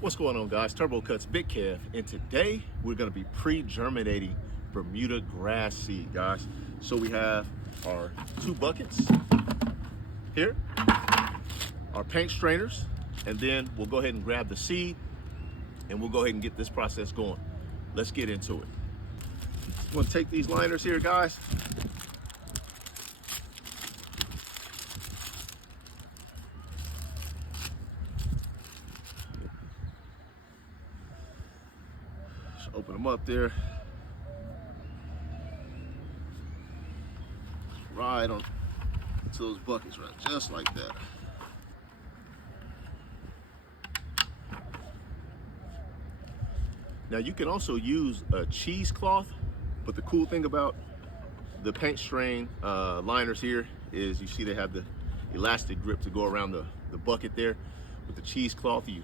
What's going on, guys? Turbo Cuts Big Kev, and today we're going to be pre-germinating Bermuda grass seed, guys. So we have our 2 buckets here, our paint strainers, and then we'll go ahead and grab the seed and we'll go ahead and get this process going. Let's get into it. I'm going to take these liners here, guys. Open them up there. Right on to those buckets, right, just like that. Now you can also use a cheesecloth, but the cool thing about the paint strain liners here is you see they have the elastic grip to go around the bucket there. With the cheesecloth, you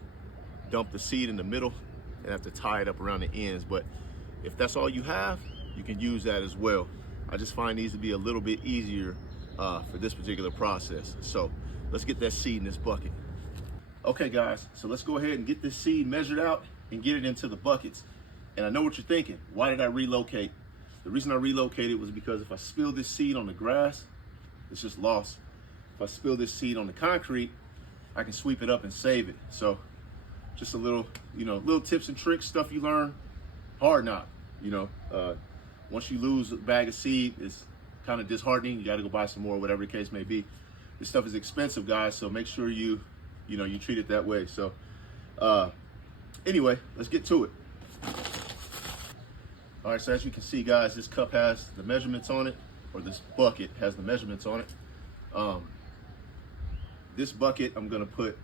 dump the seed in the middle and have to tie it up around the ends. But if that's all you have, you can use that as well. I just find these to be a little bit easier for this particular process. So let's get that seed in this bucket. Okay guys, so let's go ahead and get this seed measured out and get it into the buckets. And I know what you're thinking, why did I relocate? The reason I relocated was because if I spill this seed on the grass, it's just lost. If I spill this seed on the concrete, I can sweep it up and save it. So just a little, little tips and tricks, stuff you learn. Hard not, once you lose a bag of seed, it's kind of disheartening. You got to go buy some more, whatever the case may be. This stuff is expensive, guys, so make sure you treat it that way. So anyway, let's get to it. All right, so as you can see, guys, this cup has the measurements on it, or this bucket has the measurements on it. This bucket, I'm gonna put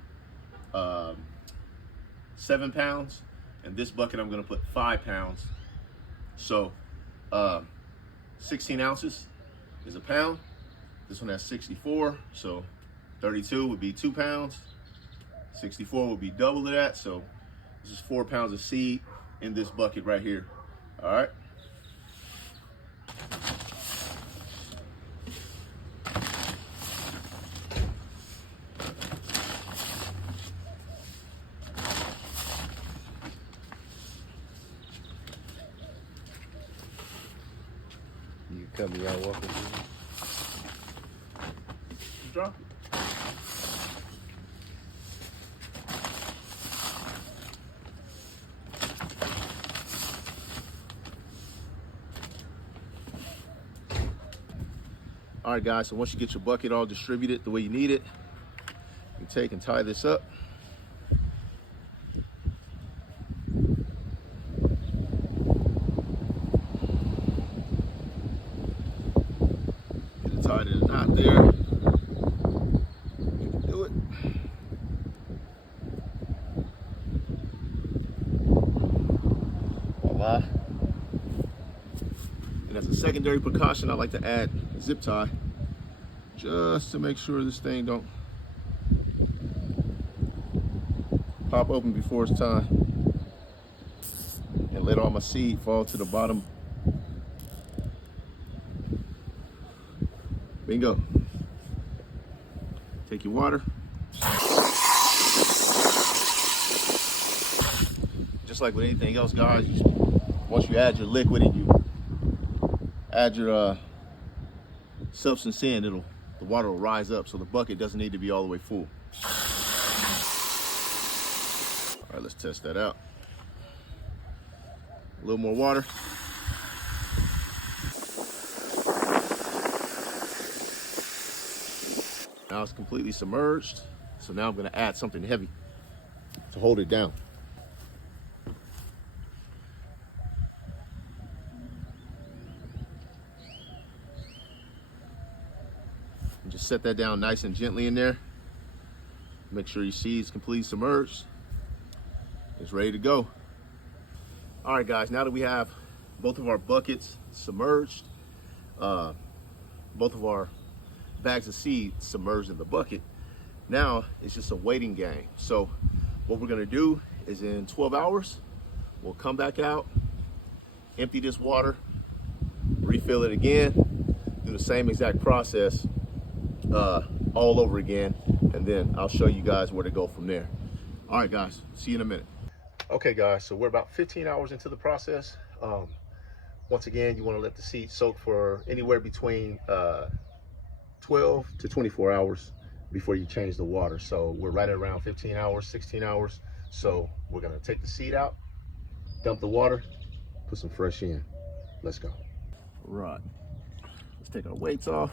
7 pounds, and this bucket I'm gonna put 5 pounds. So 16 ounces is a pound. This one has 64, so 32 would be 2 pounds. 64 would be double of that, so this is 4 pounds of seed in this bucket right here. All right. You cut me out walking through. Drop it. All right, guys, so once you get your bucket all distributed the way you need it, you take and tie this up. Get it tied in a knot there. You can do it. Voila. And as a secondary precaution, I like to add zip tie, just to make sure this thing don't pop open before it's time, and let all my seed fall to the bottom. Bingo. Take your water. Just like with anything else, guys, once you add your liquid and you add your substance in, the water will rise up, so the bucket doesn't need to be all the way full. All right, let's test that out. A little more water. Now it's completely submerged, so now I'm going to add something heavy to hold it down. Just set that down nice and gently in there. Make sure your seed's completely submerged. It's ready to go. All right, guys, now that we have both of our buckets submerged, both of our bags of seed submerged in the bucket, now it's just a waiting game. So what we're gonna do is in 12 hours, we'll come back out, empty this water, refill it again, do the same exact process all over again, and then I'll show you guys where to go from there. All right, guys, see you in a minute. Okay guys, so we're about 15 hours into the process. Once again, you want to let the seed soak for anywhere between 12 to 24 hours before you change the water. So we're right at around 15 hours, 16 hours. So we're gonna take the seed out, dump the water, put some fresh in. Let's go. Right, let's take our weights off.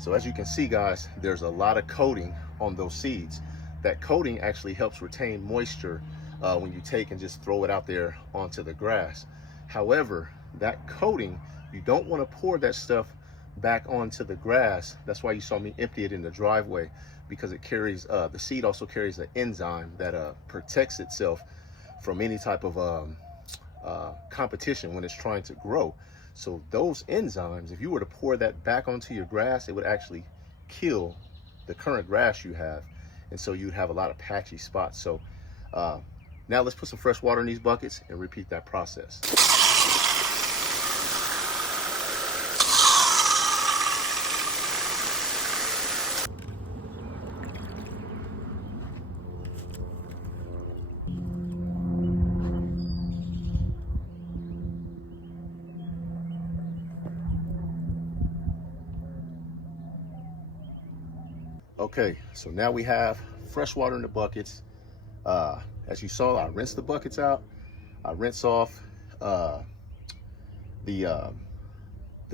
So as you can see guys, there's a lot of coating on those seeds. That coating actually helps retain moisture when you take and just throw it out there onto the grass. However, that coating, you don't want to pour that stuff back onto the grass. That's why you saw me empty it in the driveway, because it carries, the seed also carries an enzyme that protects itself from any type of competition when it's trying to grow. So those enzymes, if you were to pour that back onto your grass, it would actually kill the current grass you have. And so you'd have a lot of patchy spots. So now let's put some fresh water in these buckets and repeat that process. Okay, so now we have fresh water in the buckets. As you saw, I rinsed the buckets out. I rinse off the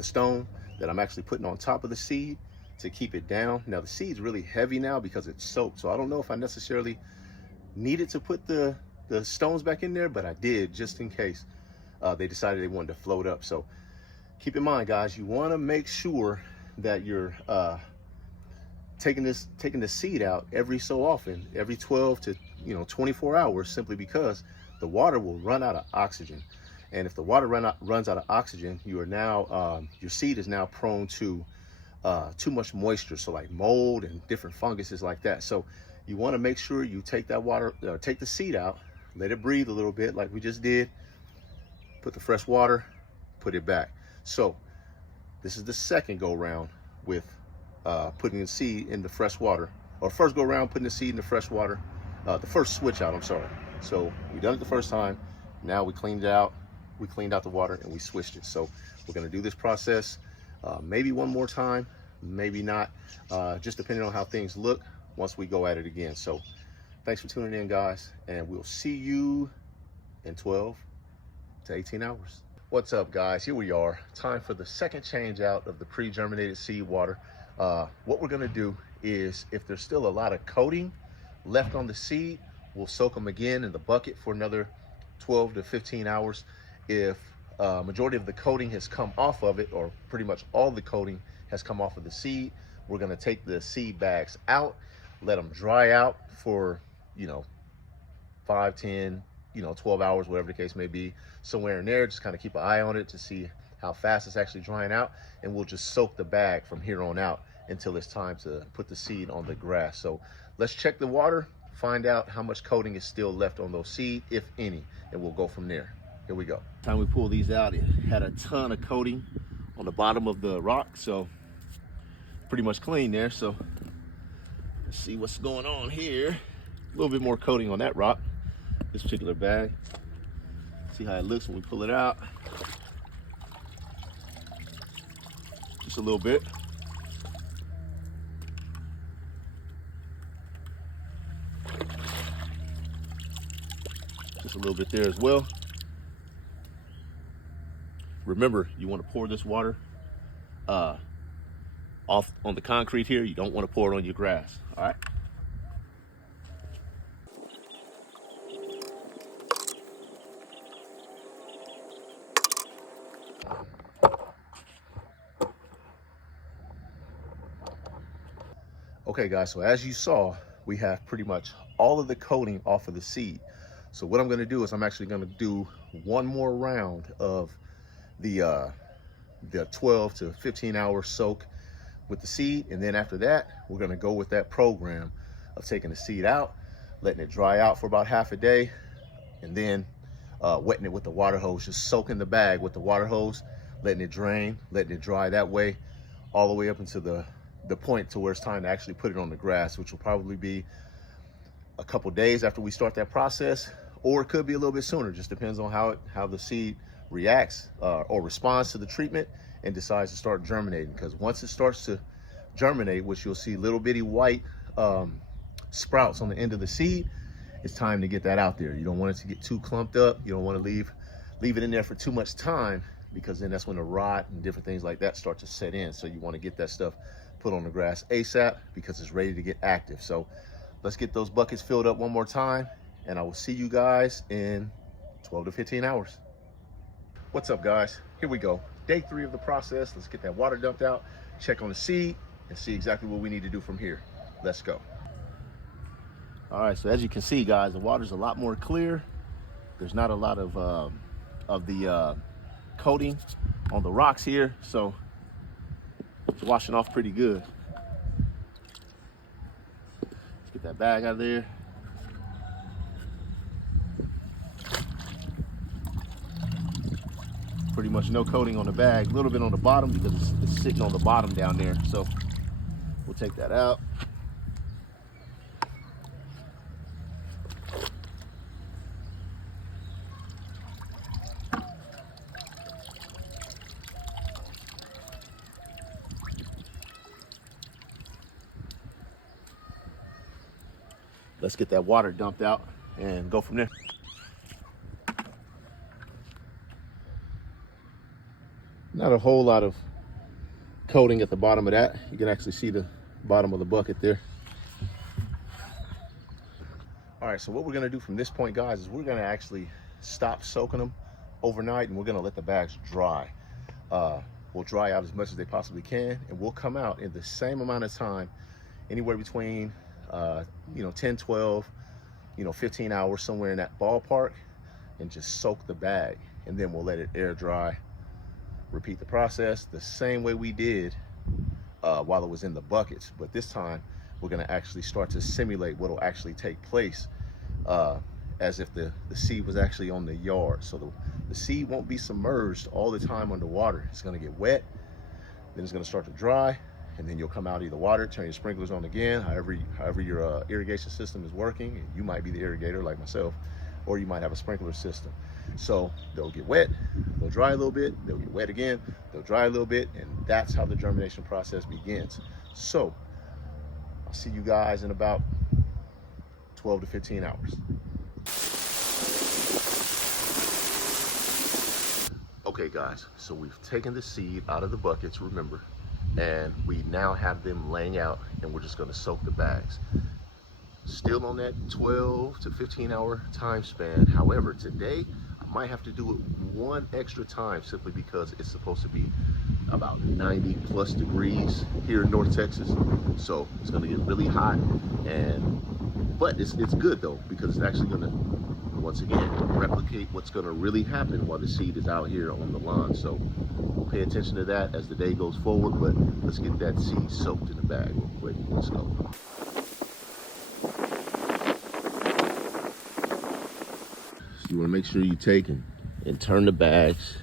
stone that I'm actually putting on top of the seed to keep it down. Now the seed's really heavy now because it's soaked, so I don't know if I necessarily needed to put the stones back in there, but I did just in case they decided they wanted to float up. So keep in mind guys, you want to make sure that you're taking the seed out every so often, every 12 to 24 hours, simply because the water will run out of oxygen. And if the water runs out of oxygen, you are now your seed is now prone to too much moisture, so like mold and different funguses like that. So you want to make sure you take that water, take the seed out, let it breathe a little bit like we just did, put the fresh water, put it back. So this is the second go round with putting the seed in the fresh water, or first go around putting the seed in the fresh water, the first switch out, I'm sorry. So we done it the first time. Now we cleaned it out, we cleaned out the water and we switched it. So we're gonna do this process maybe one more time, maybe not, just depending on how things look once we go at it again. So thanks for tuning in guys, and we'll see you in 12 to 18 hours. What's up guys, here we are, time for the second change out of the pre-germinated seed water. What we're gonna do is, if there's still a lot of coating left on the seed, we'll soak them again in the bucket for another 12 to 15 hours. If majority of the coating has come off of it, or pretty much all the coating has come off of the seed, we're gonna take the seed bags out, let them dry out for 5, 10, 12 hours, whatever the case may be, somewhere in there. Just kind of keep an eye on it to see how fast it's actually drying out, and we'll just soak the bag from here on out until it's time to put the seed on the grass. So let's check the water, find out how much coating is still left on those seed, if any, and we'll go from there. Here we go. Time we pull these out, it had a ton of coating on the bottom of the rock, so pretty much clean there. So let's see what's going on here. A little bit more coating on that rock, this particular bag. See how it looks when we pull it out. Just a little bit. Just a little bit there as well. Remember, you want to pour this water off on the concrete here. You don't want to pour it on your grass, all right? Okay guys, so as you saw, we have pretty much all of the coating off of the seed. So what I'm gonna do is I'm actually gonna do one more round of the 12 to 15 hour soak with the seed. And then after that, we're gonna go with that program of taking the seed out, letting it dry out for about half a day, and then wetting it with the water hose, just soaking the bag with the water hose, letting it drain, letting it dry that way, all the way up into the point to where it's time to actually put it on the grass, which will probably be a couple days after we start that process, or it could be a little bit sooner. Just depends on how the seed reacts or responds to the treatment and decides to start germinating. Because once it starts to germinate, which you'll see little bitty white sprouts on the end of the seed, it's time to get that out there. You don't want it to get too clumped up. You don't want to leave it in there for too much time, because then that's when the rot and different things like that start to set in. So you want to get that stuff put on the grass ASAP because it's ready to get active. So let's get those buckets filled up one more time, and I will see you guys in 12 to 15 hours. What's up guys? Here we go. Day 3 of the process. Let's get that water dumped out, check on the seed, and see exactly what we need to do from here. Let's go. All right, so as you can see guys, the water's a lot more clear. There's not a lot of the coating on the rocks here, so it's washing off pretty good. Let's get that bag out of there. Pretty much no coating on the bag, a little bit on the bottom because it's sitting on the bottom down there. So we'll take that out. Let's get that water dumped out and go from there. Not a whole lot of coating at the bottom of that. You can actually see the bottom of the bucket there. All right, so what we're gonna do from this point, guys, is we're gonna actually stop soaking them overnight, and we're gonna let the bags dry. We'll dry out as much as they possibly can, and we'll come out in the same amount of time, anywhere between 10, 12, 15 hours, somewhere in that ballpark, and just soak the bag. And then we'll let it air dry. Repeat the process the same way we did while it was in the buckets. But this time, we're gonna actually start to simulate what'll actually take place as if the seed was actually on the yard. So the seed won't be submerged all the time underwater. It's gonna get wet, then it's gonna start to dry, and then you'll come out, either water, turn your sprinklers on again, however your irrigation system is working. And you might be the irrigator like myself, or you might have a sprinkler system. So they'll get wet, they'll dry a little bit, they'll get wet again, they'll dry a little bit, and that's how the germination process begins. So I'll see you guys in about 12 to 15 hours. Okay guys, so we've taken the seed out of the buckets, remember, and we now have them laying out, and we're just gonna soak the bags. Still on that 12 to 15 hour time span. However, today I might have to do it one extra time, simply because it's supposed to be about 90 plus degrees here in North Texas. So it's gonna get really hot, but it's good though, because it's actually gonna, once again, replicate what's gonna really happen while the seed is out here on the lawn. So pay attention to that as the day goes forward, but let's get that seed soaked in the bag real quick. Let's go. You want to make sure you take and turn the bags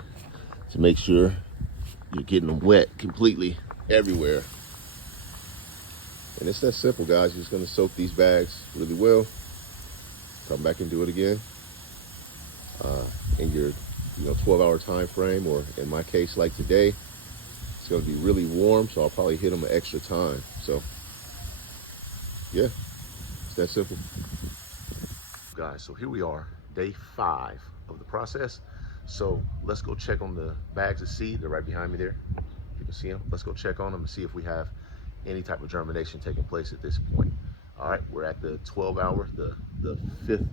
to make sure you're getting them wet completely everywhere. And it's that simple, guys. You're just going to soak these bags really well. Come back and do it again in your 12-hour time frame, or in my case, like today, it's going to be really warm, so I'll probably hit them an extra time. So yeah, it's that simple. Guys, so here we are, day 5 of the process. So let's go check on the bags of seed. They're right behind me there. You can see them. Let's go check on them and see if we have any type of germination taking place at this point. All right, we're at the 12-hour, the 5th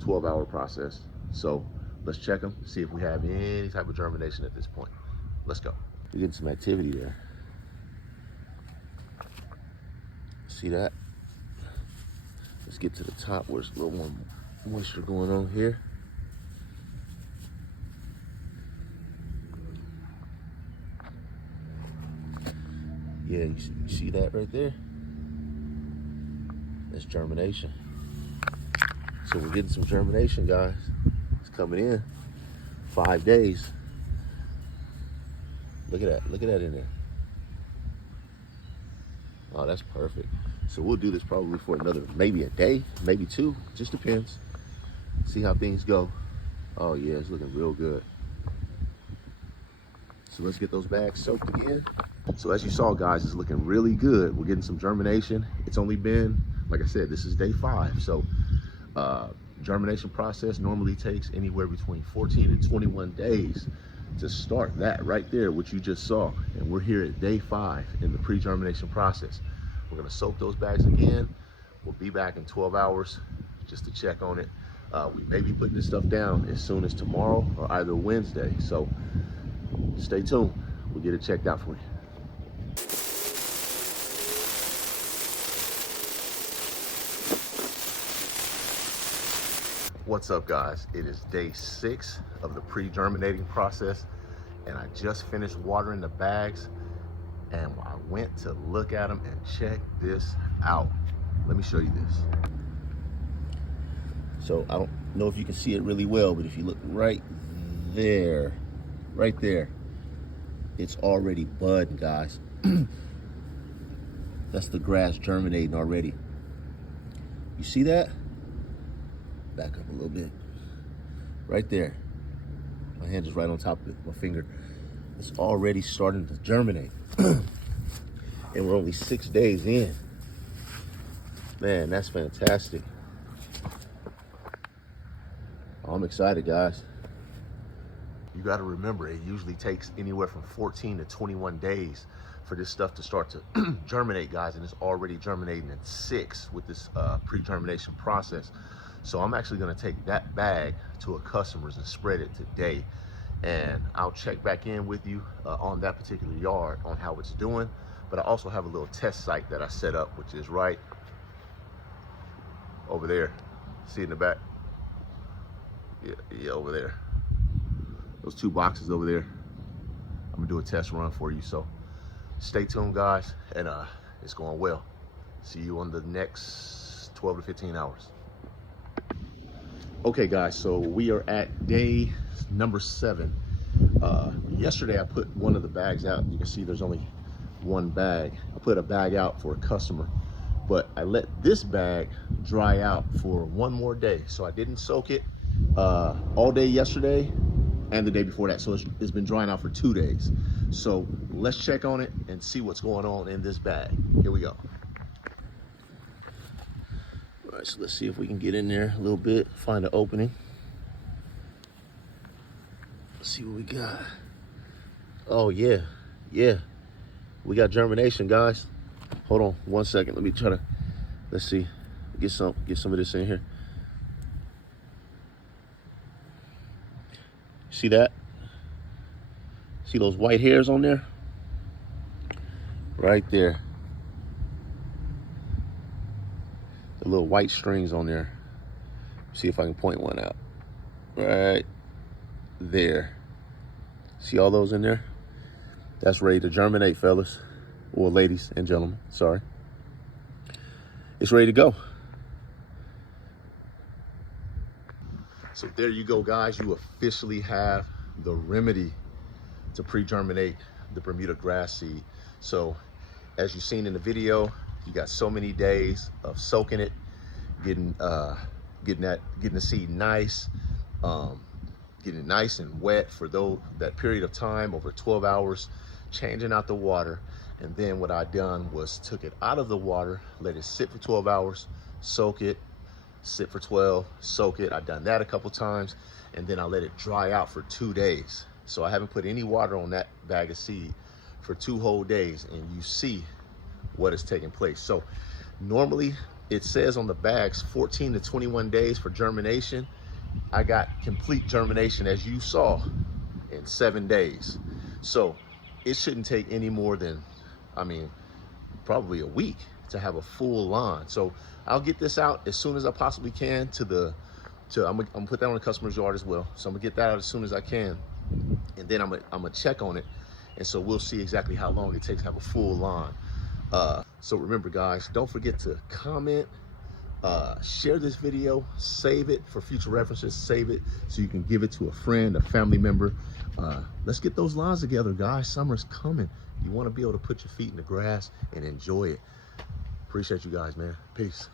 12-hour process. So let's check them, see if we have any type of germination at this point. Let's go. We're getting some activity there. See that? Let's get to the top where there's a little more moisture going on here. Yeah, you see that right there? That's germination. So we're getting some germination, guys. It's coming in 5 days. Look at that in there. Oh, that's perfect. So we'll do this probably for another, maybe a day, maybe 2, just depends. See how things go. Oh yeah, it's looking real good. So let's get those bags soaked again. So as you saw, guys, it's looking really good. We're getting some germination. It's only been, like I said, this is day 5. So germination process normally takes anywhere between 14 and 21 days to start that right there, which you just saw. And we're here at day 5 in the pre-germination process. We're gonna soak those bags again. We'll be back in 12 hours just to check on it. We may be putting this stuff down as soon as tomorrow or either Wednesday. So stay tuned. We'll get it checked out for you. What's up, guys? It is day 6 of the pre-germinating process, and I just finished watering the bags, and I went to look at them and check this out. Let me show you this. So I don't know if you can see it really well, but if you look right there, it's already budding, guys. That's the grass germinating already. You see that? Back up a little bit. Right there. My hand is right on top of it, my finger. It's already starting to germinate. And we're only 6 days in. Man, that's fantastic. I'm excited, guys. You got to remember, it usually takes anywhere from 14 to 21 days for this stuff to start to germinate, guys, and it's already germinating in 6 with this pre-germination process. So I'm actually going to take that bag to a customer's and spread it today, and I'll check back in with you on that particular yard on how it's doing. But I also have a little test site that I set up, which is right over there. See it in the back? Yeah, over there. Those 2 boxes over there. I'm gonna do a test run for you. So stay tuned, guys, and it's going well. See you on the next 12 to 15 hours. Okay, guys, so we are at day number 7. Yesterday I put one of the bags out. You can see there's only 1 bag. I put a bag out for a customer, but I let this bag dry out for 1 more day. So I didn't soak it all day yesterday and the day before that. So it's been drying out for 2 days. So let's check on it and see what's going on in this bag. Here we go. All right, so let's see if we can get in there a little bit, find an opening. Let's see what we got. Oh yeah, we got germination, guys. Hold on 1 second. Let me try to, let's see, get some of this in here. See that? See those white hairs on there? Right there. The little white strings on there. See if I can point one out. Right there. See all those in there? That's ready to germinate, fellas. Or ladies and gentlemen, sorry. It's ready to go. So there you go, guys. You officially have the remedy to pre-germinate the Bermuda grass seed. So as you've seen in the video, you got so many days of soaking it, getting the seed nice, getting it nice and wet for that period of time, over 12 hours, changing out the water. And then what I done was took it out of the water, let it sit for 12 hours, soak it, sit for 12, soak it. I've done that a couple times, and then I let it dry out for 2 days. So I haven't put any water on that bag of seed for 2 whole days, and you see what is taking place. So normally it says on the bags 14 to 21 days for germination. I got complete germination, as you saw, in 7 days. So it shouldn't take any more than, I mean, probably a week to have a full lawn. So I'll get this out as soon as I possibly can I'm gonna put that on the customer's yard as well. So I'm gonna get that out as soon as I can, and then I'm gonna check on it, and so we'll see exactly how long it takes to have a full lawn. So remember, guys, don't forget to comment, share this video, save it for future references, save it so you can give it to a friend, a family member. Let's get those lawns together, guys. Summer's coming. You want to be able to put your feet in the grass and enjoy it. Appreciate you guys, man. Peace.